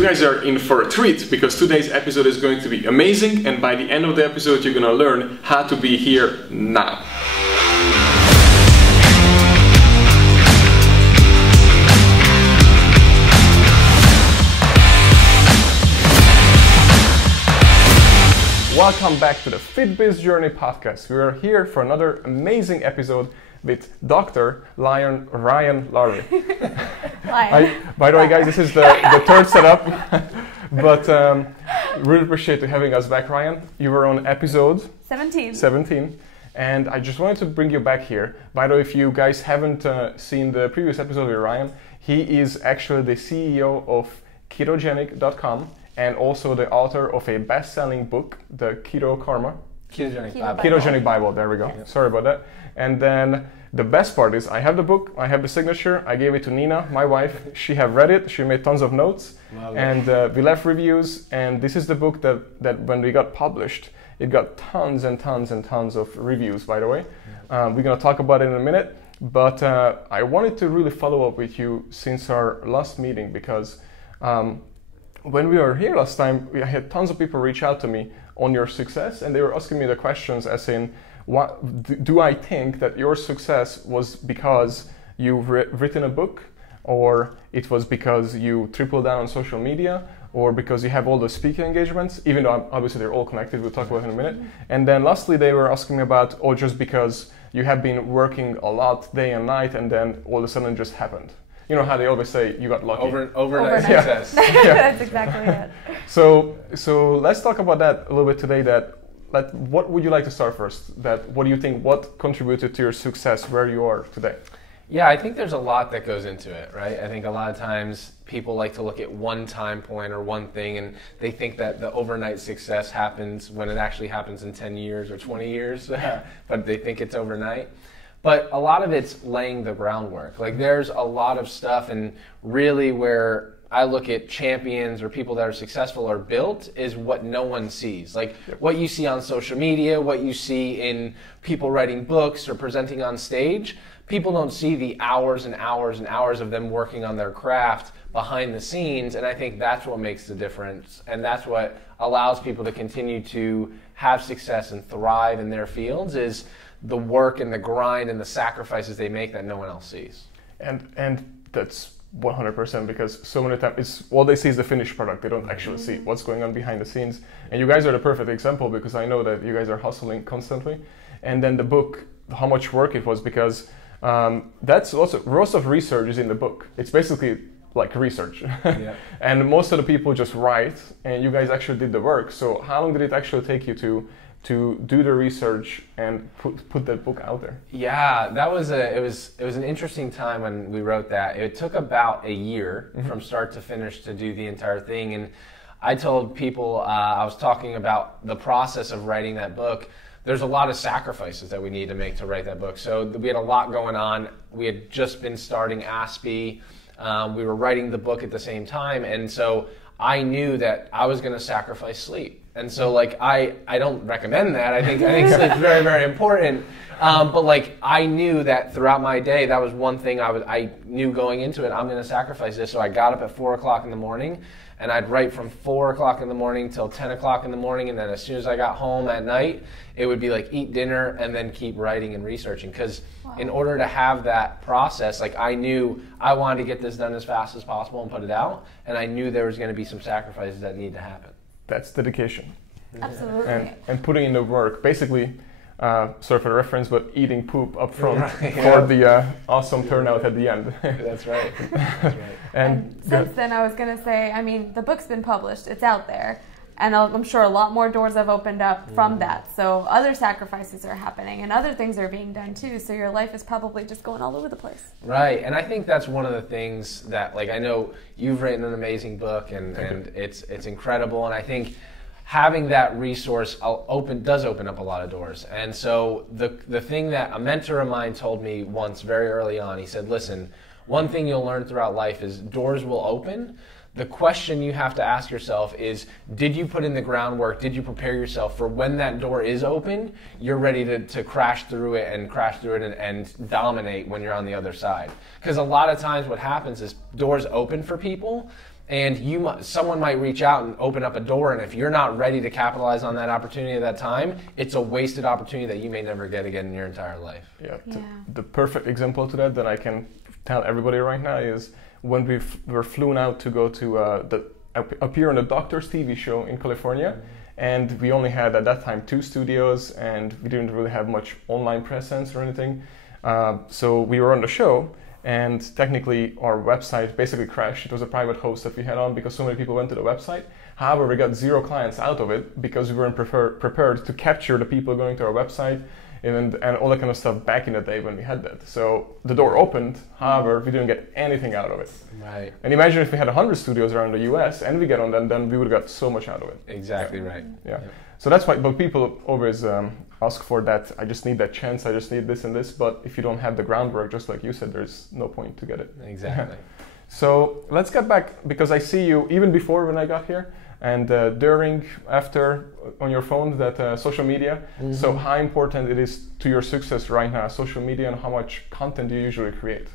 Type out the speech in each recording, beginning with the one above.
you guys are in for a treat because today's episode is going to be amazing, and by the end of the episode you're gonna learn how to be here now. Welcome back to the FitBiz Journey podcast. We are here for another amazing episode with Dr. Ryan Lowery. By the way, guys, this is the third setup, but really appreciate you having us back, Ryan. You were on episode 17, and I just wanted to bring you back here. By the way, if you guys haven't seen the previous episode with Ryan, he is actually the CEO of ketogenic.com and also the author of a best-selling book, the Ketogenic Bible. There we go. Yeah. Sorry about that. And then the best part is I have the book, I have the signature, I gave it to Nina, my wife. She have read it, she made tons of notes, and we left reviews. And this is the book that when we got published, it got tons and tons and tons of reviews, by the way. Yeah. We're going to talk about it in a minute, but I wanted to really follow up with you since our last meeting because when we were here last time, I had tons of people reach out to me on your success, and they were asking me the questions as in, do I think that your success was because you've written a book, or it was because you tripled down on social media, or because you have all the speaking engagements, even though obviously they're all connected, we'll talk about it in a minute. And then lastly, they were asking me about, or just because you have been working a lot day and night, and then all of a sudden it just happened. You know how they always say you got lucky. Overnight success. Yeah. That's exactly it. So let's talk about that a little bit today. What would you like to start first? What do you think? What contributed to your success where you are today? Yeah, I think there's a lot that goes into it, right? I think a lot of times people like to look at one time point or one thing, and they think that the overnight success happens when it actually happens in 10 years or 20 years, but they think it's overnight. But a lot of it's laying the groundwork. Like there's a lot of stuff, and really where I look at champions or people that are successful or built is what no one sees. Like what you see on social media, what you see in people writing books or presenting on stage, people don't see the hours and hours and hours of them working on their craft behind the scenes, and I think that's what makes the difference, and that's what allows people to continue to have success and thrive in their fields is the work and the grind and the sacrifices they make that no one else sees. And that's 100%, because so many times all they see is the finished product. They don't actually see what's going on behind the scenes. And you guys are the perfect example, because I know that you guys are hustling constantly. And then the book, how much work it was, because that's also lots of research is in the book. It's basically like research. Yeah. And most of the people just write, and you guys actually did the work. So how long did it actually take you to do the research and put that book out there? Yeah, it was an interesting time when we wrote that. It took about a year from start to finish to do the entire thing. And I told people, I was talking about the process of writing that book. There's a lot of sacrifices that we need to make to write that book. So we had a lot going on. We had just been starting Aspie. We were writing the book at the same time. And so I knew that I was going to sacrifice sleep. And so like I don't recommend that. I think sleep's very, very important. But like I knew that throughout my day, that was one thing I knew going into it. I'm going to sacrifice this. So I got up at 4 o'clock in the morning, and I'd write from 4 o'clock in the morning till 10 o'clock in the morning. And then as soon as I got home at night, it would be like eat dinner and then keep writing and researching. Because in order to have that process, like I knew I wanted to get this done as fast as possible and put it out. And I knew there was going to be some sacrifices that need to happen. That's dedication. Absolutely. And putting in the work. Basically, sorry for the reference, but eating poop up front right, for the awesome turnout at the end. That's right. That's right. And since then, I was going to say, I mean, the book's been published. It's out there. And I'm sure a lot more doors have opened up from that. So other sacrifices are happening and other things are being done too. So your life is probably just going all over the place. Right. And I think that's one of the things that, like, I know you've written an amazing book and it's incredible. And I think having that resource does open up a lot of doors. And so the thing that a mentor of mine told me once very early on, he said, listen, one thing you'll learn throughout life is doors will open. The question you have to ask yourself is, did you put in the groundwork? Did you prepare yourself for when that door is open, you're ready to crash through it and dominate when you're on the other side? Because a lot of times what happens is doors open for people and someone might reach out and open up a door, and if you're not ready to capitalize on that opportunity at that time, it's a wasted opportunity that you may never get again in your entire life. Yeah. The perfect example to that I can tell everybody right now is when we were flown out to go to appear on the Doctor's TV show in California, and we only had at that time 2 studios, and we didn't really have much online presence or anything. So we were on the show, and technically our website basically crashed. It was a private host that we had on because so many people went to the website. However, we got 0 clients out of it because we weren't prepared to capture the people going to our website and all that kind of stuff back in the day when we had that. So the door opened, however, we didn't get anything out of it. Right. And imagine if we had 100 studios around the US and we get on them, then we would have got so much out of it. Exactly right. Yeah. So that's why, but people always ask for that. I just need that chance. I just need this and this. But if you don't have the groundwork, just like you said, there's no point to get it. Exactly. So let's get back, because I see you even before when I got here, and during, after, on your phone, that social media. Mm-hmm. So how important it is to your success right now, social media, and how much content do you usually create?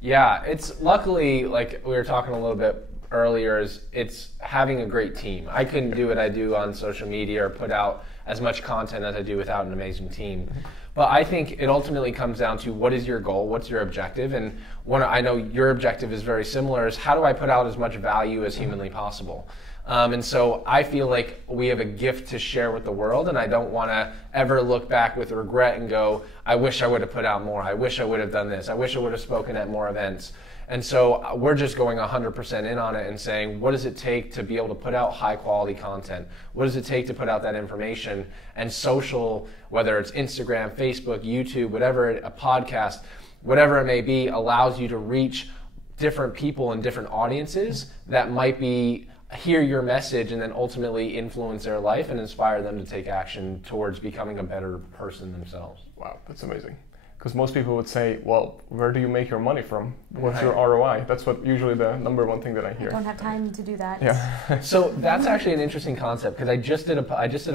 Yeah, it's luckily, like we were talking a little bit earlier, it's having a great team. I couldn't do what I do on social media or put out as much content as I do without an amazing team. But I think it ultimately comes down to what is your goal, what's your objective, and I know your objective is very similar, is how do I put out as much value as humanly possible? And so I feel like we have a gift to share with the world, and I don't want to ever look back with regret and go, I wish I would have put out more, I wish I would have done this, I wish I would have spoken at more events. And so we're just going 100% in on it and saying, what does it take to be able to put out high quality content? What does it take to put out that information? And social, whether it's Instagram, Facebook, YouTube, whatever, a podcast, whatever it may be, allows you to reach different people and different audiences that might be hear your message and then ultimately influence their life and inspire them to take action towards becoming a better person themselves. Wow, that's amazing. Because most people would say, well, where do you make your money from? What's your ROI? That's what usually the number one thing that I hear. I don't have time to do that. Yeah. So that's actually an interesting concept, because I just did a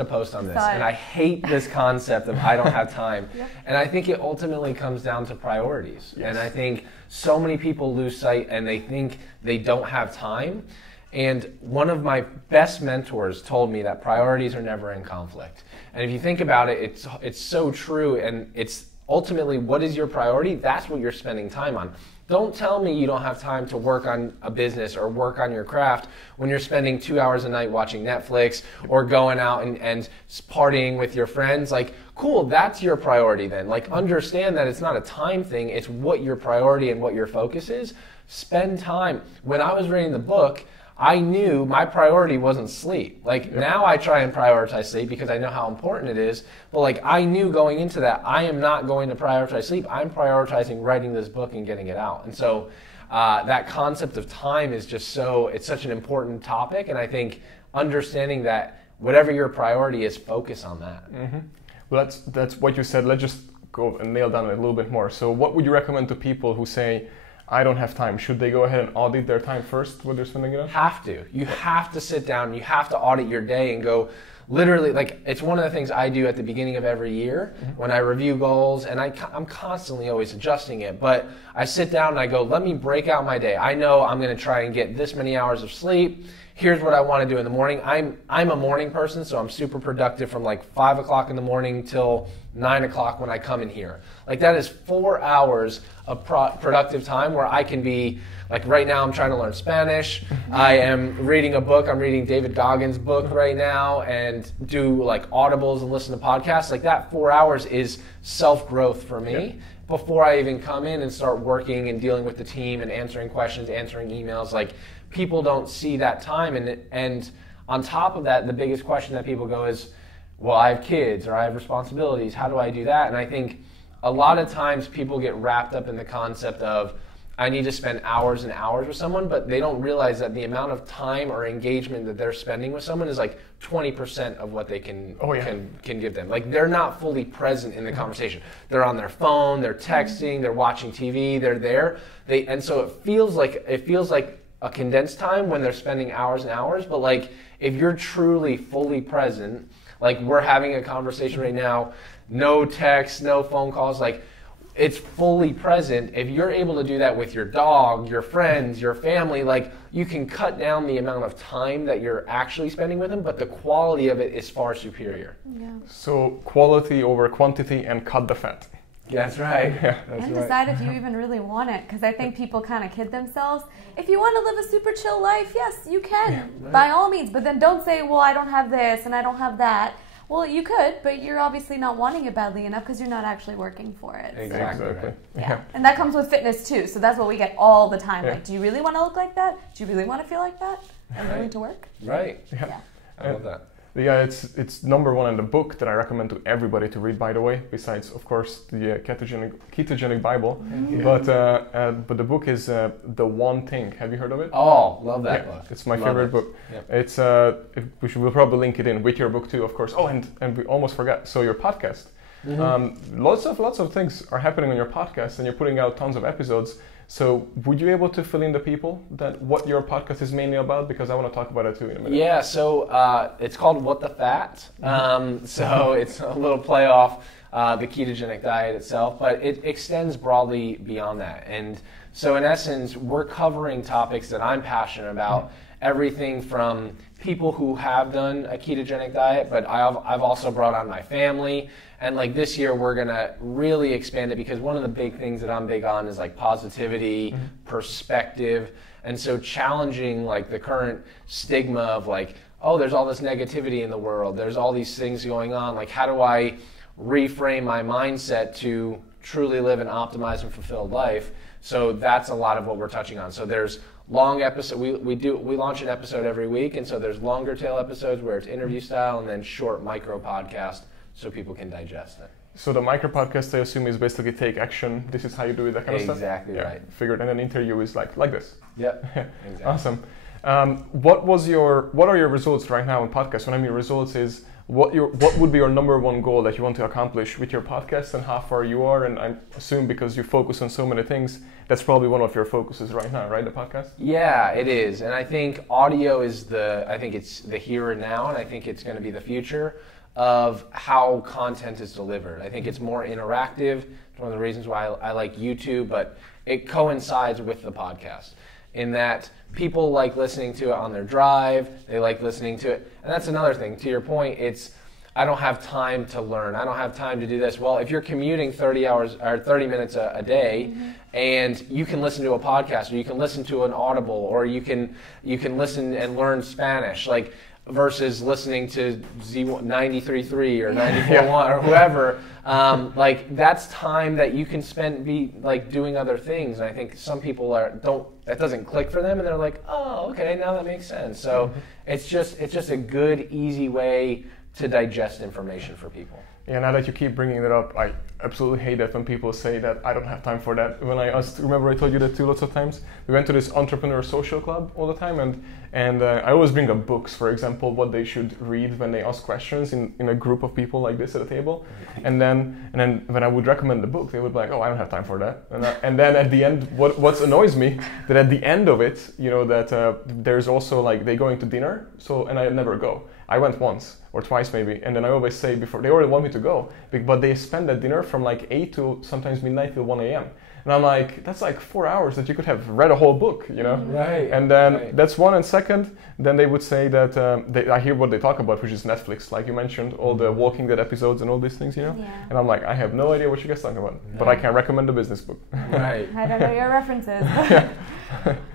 post on this, and I hate this concept of I don't have time. Yep. And I think it ultimately comes down to priorities. Yes. And I think so many people lose sight and they think they don't have time. And one of my best mentors told me that priorities are never in conflict. And if you think about it, it's so true, and it's ultimately, what is your priority? That's what you're spending time on. Don't tell me you don't have time to work on a business or work on your craft when you're spending 2 hours a night watching Netflix or going out and partying with your friends. Like, cool, that's your priority then. Like, understand that it's not a time thing, it's what your priority and what your focus is. Spend time. When I was reading the book, I knew my priority wasn't sleep. Like, now I try and prioritize sleep because I know how important it is. But like, I knew going into that, I am not going to prioritize sleep. I'm prioritizing writing this book and getting it out. And so that concept of time is just it's such an important topic. And I think understanding that whatever your priority is, focus on that. Mm-hmm. Well, that's what you said. Let's just go and nail down a little bit more. So what would you recommend to people who say, I don't have time? Should they go ahead and audit their time first, what they're spending it on? Have to. You have to sit down, you have to audit your day and go, literally, like, it's one of the things I do at the beginning of every year when I review goals, and I'm constantly always adjusting it, but I sit down and I go, let me break out my day. I know I'm going to try and get this many hours of sleep. Here's what I want to do in the morning. I'm a morning person, so I'm super productive from like 5 o'clock in the morning till 9 o'clock when I come in here. Like, that is 4 hours of productive time where I can be, like, right now I'm trying to learn Spanish. I am reading a book. I'm reading David Goggins' book right now, and do like audibles and listen to podcasts. Like, that 4 hours is self-growth for me before I even come in and start working and dealing with the team and answering questions, answering emails. Like, people don't see that time, and on top of that, the biggest question that people go is, well, I have kids or I have responsibilities, how do I do that? And I think a lot of times people get wrapped up in the concept of, I need to spend hours and hours with someone, but they don't realize that the amount of time or engagement that they're spending with someone is like 20% of what they can give them. Like, they're not fully present in the conversation. They're on their phone, they're texting, they're watching TV, they're there. And so it feels like a condensed time when they're spending hours and hours, but like, if you're truly fully present, like we're having a conversation right now, no texts, no phone calls, like, it's fully present. If you're able to do that with your dog, your friends, your family, like you can cut down the amount of time that you're actually spending with them, but the quality of it is far superior. Yeah. So quality over quantity and cut the fat. That's right. Yeah. That's And right. decide if you even really want it, because I think people kind of kid themselves. If you want to live a super chill life, yes, you can, by all means. But then don't say, well, I don't have this and I don't have that. Well, you could, but you're obviously not wanting it badly enough because you're not actually working for it. Exactly. Exactly. Yeah. And that comes with fitness too. So that's what we get all the time. Yeah. Like, do you really want to look like that? Do you really want to feel like that? Are you willing to work? Right. Yeah. I love that. Yeah, it's number one in the book that I recommend to everybody to read, by the way, besides, of course, the ketogenic Bible. Mm-hmm. But the book is The One Thing. Have you heard of it? Oh, love that book. It's my Love favorite it. book. Yep. It's we'll probably link it in with your book too, of course. Oh, and we almost forgot. So your podcast. Mm-hmm. Lots of things are happening on your podcast, and you're putting out tons of episodes. So would you be able to fill in the people that what your podcast is mainly about? Because I want to talk about it too in a minute. Yeah, so it's called What the Fat. So it's a little play off the ketogenic diet itself, but it extends broadly beyond that. And so in essence, we're covering topics that I'm passionate about, everything from people who have done a ketogenic diet, but I've also brought on my family. And like this year, we're gonna really expand it because one of the big things that I'm big on is like positivity, perspective, and so challenging like the current stigma of like, oh, there's all this negativity in the world, there's all these things going on. Like, how do I reframe my mindset to truly live an optimized and fulfilled life? So that's a lot of what we're touching on. So there's long episode. We launch an episode every week, and so there's longer tail episodes where it's interview style, and then short micro podcast, so people can digest it. So the micro podcast, I assume, is basically take action. This is how you do it, that kind of stuff. Exactly right. Figured. And an interview is like this. Yep. Exactly. Awesome. What are your results right now in podcast? When I mean results is what would be your number one goal that you want to accomplish with your podcast and how far you are? And I assume because you focus on so many things, that's probably one of your focuses right now, right? The podcast? Yeah, it is. And I think audio is it's the here and now, and I think it's going to be the future of how content is delivered. I think it's more interactive. It's one of the reasons why I like YouTube, but it coincides with the podcast in that people like listening to it on their drive, they like listening to it. And that's another thing, to your point, it's I don't have time to learn, I don't have time to do this. Well, if you're commuting 30 minutes a day, and you can listen to a podcast, or you can listen to an Audible, or you can listen and learn Spanish, like versus listening to Z93.3 or 94.1 or whoever, like that's time that you can spend doing other things. And I think some people that doesn't click for them, and they're like, oh, okay, now that makes sense. So it's just a good, easy way to digest information for people. Yeah, now that you keep bringing it up, I absolutely hate that when people say that I don't have time for that. When I asked, remember I told you that too lots of times? We went to this entrepreneur social club all the time, and I always bring up books, for example, what they should read when they ask questions in a group of people like this at a table. And then when I would recommend the book, they would be like, oh, I don't have time for that. And then at the end, what annoys me, that at the end of it, that there's also like they going to dinner, and I never go. I went once or twice maybe, and then I always say before, they already want me to go, but they spend that dinner from like 8 to sometimes midnight till 1 a.m. And I'm like, that's like 4 hours that you could have read a whole book, Right. And then that's one. And second, then they would say that I hear what they talk about, which is Netflix, like you mentioned, all the Walking Dead episodes and all these things, Yeah. And I'm like, I have no idea what you guys talking about, but I can recommend a business book. Right. I don't know your references.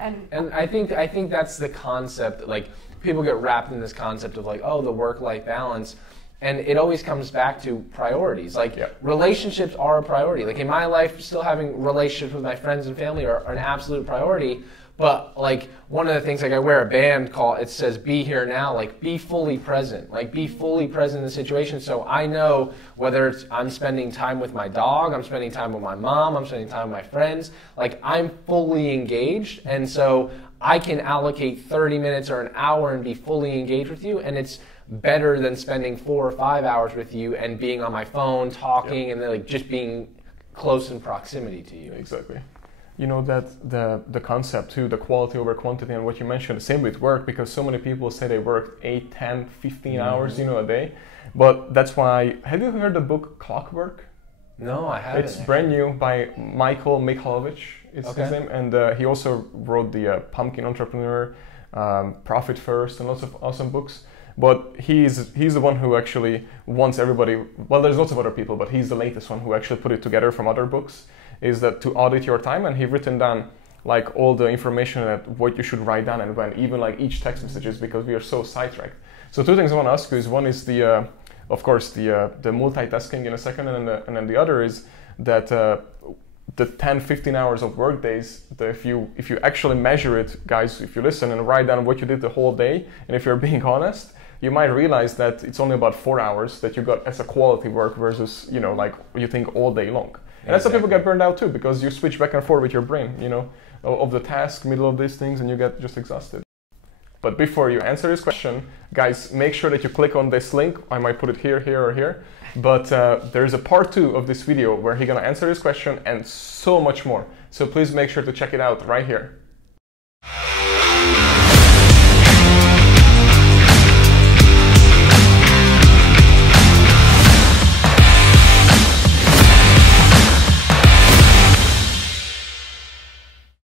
And I think that's the concept. Like people get wrapped in this concept of like, oh, the work-life balance. And it always comes back to priorities. Like relationships are a priority. Like in my life, still having relationships with my friends and family are an absolute priority. But like one of the things, like I wear a band it says be here now, like be fully present. Like be fully present in the situation. So I know whether it's I'm spending time with my dog, I'm spending time with my mom, I'm spending time with my friends, like I'm fully engaged. And so I can allocate 30 minutes or an hour and be fully engaged with you. And it's better than spending 4 or 5 hours with you and being on my phone talking and then like just being close in proximity to you. Exactly. That the concept too, the quality over quantity, and what you mentioned, same with work, because so many people say they work 8, 10, 15 hours, a day. But that's why, have you heard the book Clockwork? No, I haven't. It's brand new by Michael Mikhailovich. It's his name, and he also wrote the Pumpkin Entrepreneur, Profit First, and lots of awesome books. But he's the one who actually wants everybody. Well, there's lots of other people, but he's the latest one who actually put it together from other books. Is that to audit your time, and he's written down like all the information that what you should write down and when, even like each text messages, because we are so sidetracked. So two things I want to ask you is one is the of course the multitasking in a second, and then the other is that the 10-15 hours of work days, if you actually measure it, guys, if you listen and write down what you did the whole day, and if you're being honest, you might realize that it's only about 4 hours that you got as a quality work versus, you know, like you think all day long. And that's how people get burned out too, because you switch back and forth with your brain, you know, of the task, middle of these things, and you get just exhausted. But before you answer this question, guys, make sure that you click on this link. I might put it here, here, or here. But there's a part 2 of this video where he's gonna answer this question and so much more. So please make sure to check it out right here.